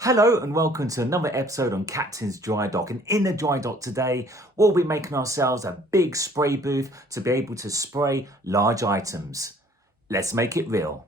Hello and welcome to another episode on Captain's Dry Dock. And in the dry dock today, we'll be making ourselves a big spray booth to be able to spray large items. Let's make it real.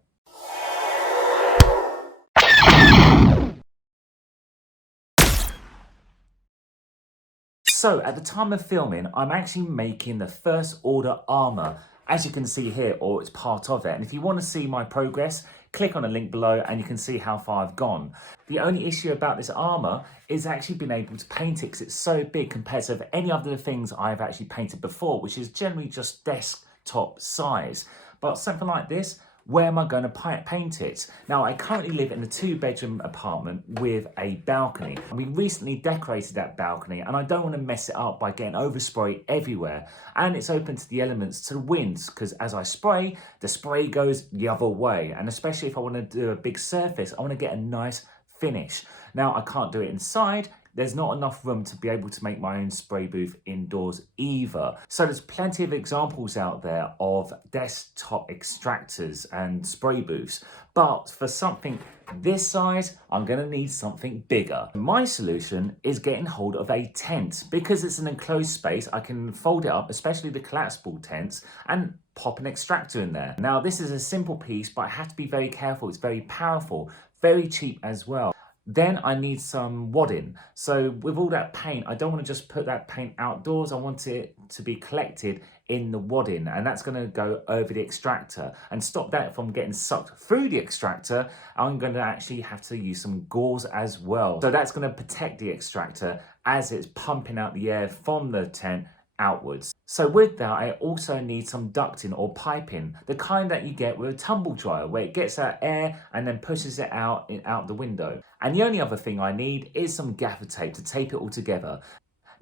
So at the time of filming, I'm actually making the first order Armour, as you can see here, or it's part of it. And if you want to see my progress, click on the link below and you can see how far I've gone. The only issue about this Armour is actually being able to paint it because it's so big compared to any other things I've actually painted before, which is generally just desktop size. But something like this, where am I going to paint it? Now, I currently live in a 2-bedroom apartment with a balcony. We recently decorated that balcony and I don't want to mess it up by getting overspray everywhere. And it's open to the elements, to the winds, because as I spray, the spray goes the other way. And especially if I want to do a big surface, I want to get a nice finish. Now, I can't do it inside. There's not enough room to be able to make my own spray booth indoors either. So there's plenty of examples out there of desktop extractors and spray booths. But for something this size, I'm going to need something bigger. My solution is getting hold of a tent. Because it's an enclosed space, I can fold it up, especially the collapsible tents, and pop an extractor in there. Now, this is a simple piece, but I have to be very careful. It's very powerful, very cheap as well. Then I need some wadding. So with all that paint, I don't want to just put that paint outdoors. I want it to be collected in the wadding, and that's going to go over the extractor. And stop that from getting sucked through the extractor, I'm going to actually have to use some gauze as well. So that's going to protect the extractor as it's pumping out the air from the tent outwards. So with that, I also need some ducting or piping, the kind that you get with a tumble dryer, where it gets that air and then pushes it out the window. And the only other thing I need is some gaffer tape to tape it all together.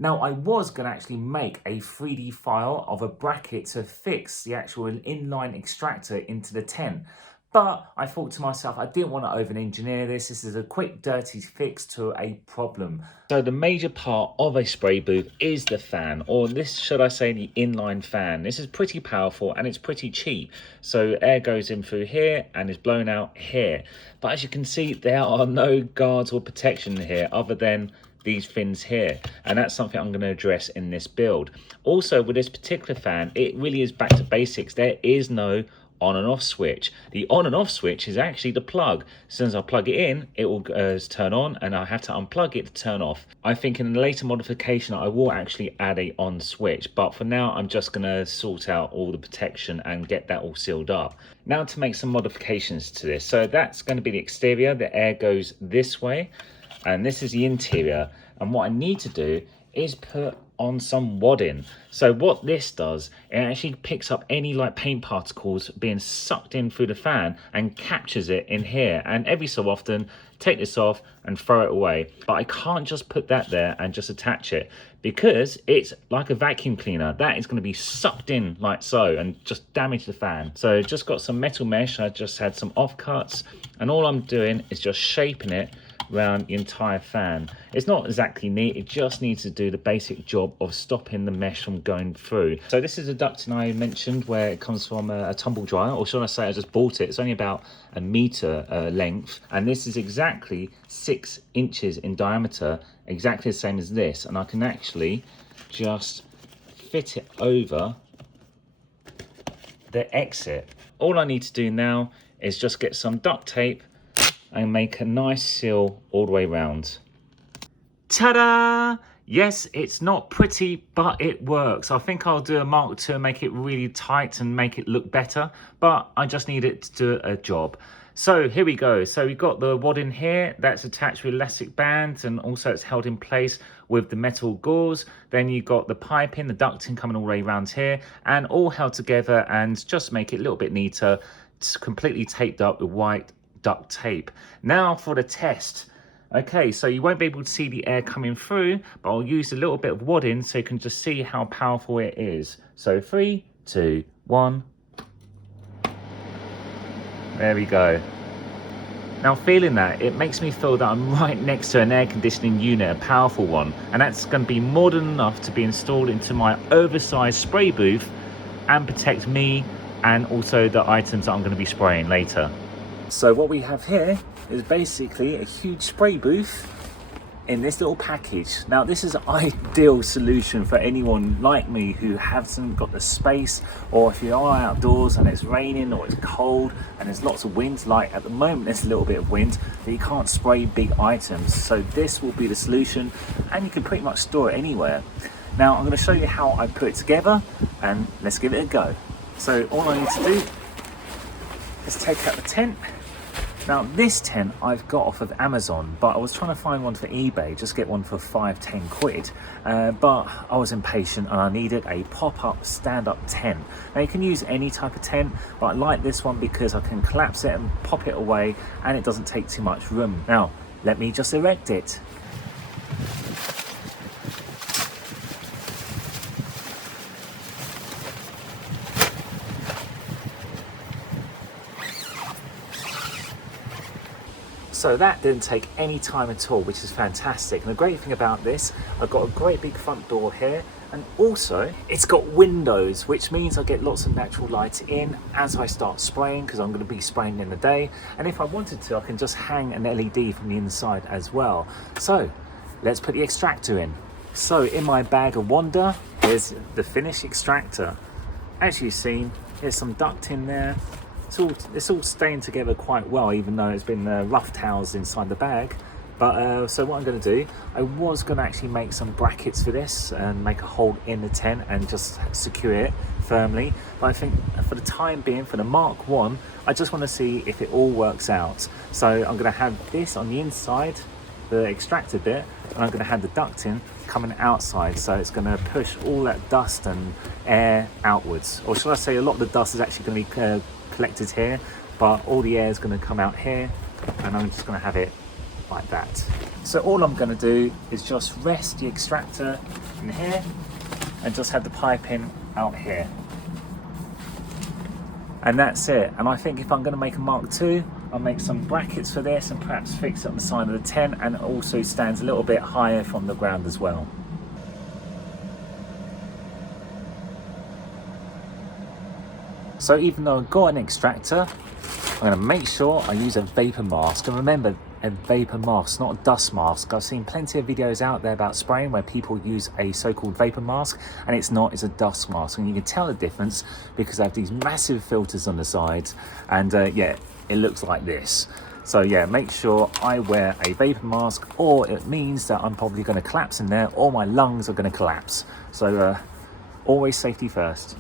Now, I was going to actually make a 3D file of a bracket to fix the actual inline extractor into the tent. But I thought to myself, I didn't want to over-engineer this. This is a quick, dirty fix to a problem. So the major part of a spray booth is the fan, or this, should I say, the inline fan. This is pretty powerful and it's pretty cheap. So air goes in through here and is blown out here. But as you can see, there are no guards or protection here other than these fins here, and that's something I'm going to address in this build. Also, with this particular fan, it really is back to basics. There is no on and off switch. The on and off switch is actually the plug. As soon as I plug it in, it will turn on, and I have to unplug it to turn off. I think in a later modification I will actually add a on switch, but for now I'm just going to sort out all the protection and get that all sealed up. Now to make some modifications to this. So that's going to be the exterior. The air goes this way, and this is the interior. And what I need to do is put on some wadding. So what this does, it actually picks up any like paint particles being sucked in through the fan and captures it in here, and every so often take this off and throw it away. But I can't just put that there and just attach it, because it's like a vacuum cleaner that is going to be sucked in like so and just damage the fan. So just got some metal mesh. I just had some offcuts, and all I'm doing is just shaping it around the entire fan. It's not exactly neat, it just needs to do the basic job of stopping the mesh from going through. So this is a ducting I mentioned, where it comes from a tumble dryer, or should I say I just bought it. It's only about a meter length, and this is exactly 6 inches in diameter, exactly the same as this, and I can actually just fit it over the exit. All I need to do now is just get some duct tape and make a nice seal all the way around. Ta-da! Yes, it's not pretty, but it works. I think I'll do a Mark II and make it really tight and make it look better, but I just need it to do a job. So here we go. So we've got the wadding here that's attached with elastic bands, and also it's held in place with the metal gauze. Then you've got the piping, the ducting coming all the way around here, and all held together, and just make it a little bit neater. It's completely taped up with white duct tape. Now for the test. Okay, so you won't be able to see the air coming through, but I'll use a little bit of wadding so you can just see how powerful it is. So 3, 2, 1. There we go. Now feeling that, it makes me feel that I'm right next to an air conditioning unit, a powerful one, and that's going to be more than enough to be installed into my oversized spray booth and protect me and also the items that I'm going to be spraying later. So what we have here is basically a huge spray booth in this little package. Now this is an ideal solution for anyone like me who hasn't got the space, or if you are outdoors and it's raining or it's cold and there's lots of wind, like at the moment there's a little bit of wind, but you can't spray big items. So this will be the solution, and you can pretty much store it anywhere. Now I'm going to show you how I put it together, and let's give it a go. So all I need to do is take out the tent. Now this tent I've got off of Amazon, but I was trying to find one for eBay, just get one for 5-10 quid, but I was impatient and I needed a pop-up stand-up tent. Now you can use any type of tent, but I like this one because I can collapse it and pop it away and it doesn't take too much room. Now let me just erect it. So that didn't take any time at all, which is fantastic. And the great thing about this, I've got a great big front door here, and also it's got windows, which means I get lots of natural light in as I start spraying, because I'm going to be spraying in the day. And if I wanted to, I can just hang an LED from the inside as well. So let's put the extractor in. So in my bag of wonder, here's the finished extractor. As you've seen, here's some ducting there. It's all staying together quite well, even though it's been rough towels inside the bag. But so what I'm going to do, I was going to actually make some brackets for this and make a hole in the tent and just secure it firmly. But I think for the time being, for the Mark 1, I just want to see if it all works out. So I'm going to have this on the inside, the extractor bit, and I'm going to have the ducting coming outside, so it's going to push all that dust and air outwards. Or should I say, a lot of the dust is actually going to be collected here, but all the air is going to come out here, and I'm just going to have it like that. So all I'm going to do is just rest the extractor in here and just have the piping out here, and that's it. And I think if I'm going to make a Mark II, I'll make some brackets for this and perhaps fix it on the side of the tent, and it also stands a little bit higher from the ground as well. So even though I've got an extractor, I'm going to make sure I use a vapor mask. And remember, a vapor mask, not a dust mask. I've seen plenty of videos out there about spraying where people use a so-called vapor mask, and it's not, it's a dust mask. And you can tell the difference because I have these massive filters on the sides, and yeah, it looks like this. So yeah, make sure I wear a vapor mask, or it means that I'm probably going to collapse in there, or my lungs are going to collapse. So always safety first.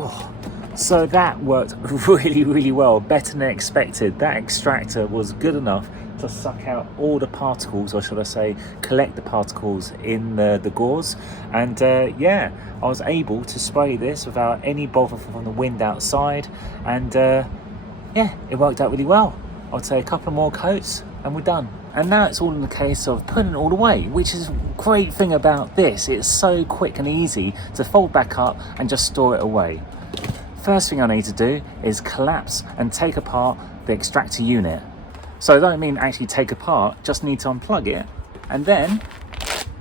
Oh, so that worked really well, better than expected. That extractor was good enough to suck out all the particles, or should I say collect the particles in the gauze. And yeah, I was able to spray this without any bother from the wind outside, and yeah, it worked out really well. I'd say a couple more coats and we're done. And now it's all in the case of putting it all away, which is a great thing about this. It's so quick and easy to fold back up and just store it away. First thing I need to do is collapse and take apart the extractor unit. So I don't mean actually take apart, just need to unplug it, and then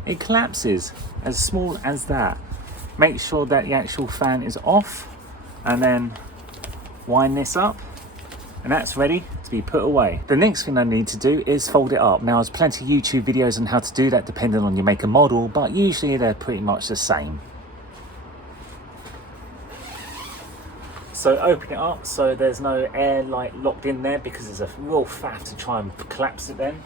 it collapses, as small as that. Make sure that the actual fan is off, and then wind this up, and that's ready to be put away. The next thing I need to do is fold it up. Now there's plenty of YouTube videos on how to do that depending on your make and model, but usually they're pretty much the same. So open it up so there's no air locked in there, because there's a real faff to try and collapse it then.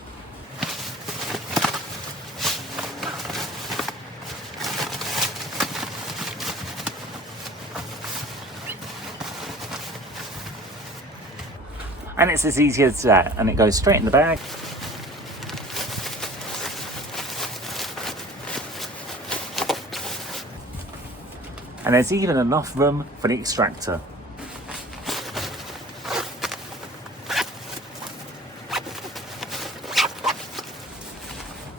And it's as easy as that, and it goes straight in the bag. And there's even enough room for the extractor.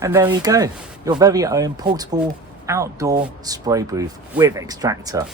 And there you go, your very own portable outdoor spray booth with Extractor.